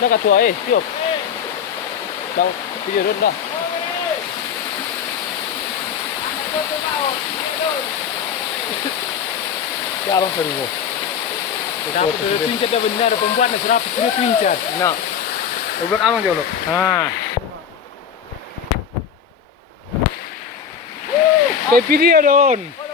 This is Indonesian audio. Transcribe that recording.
Nak ketua tiup. Dah video dulu dah. Ya abang seru. Dapat sudah pincat dah benar pembuatnya sudah pincat. Nah. Ubek abang dulu. Kayak video don.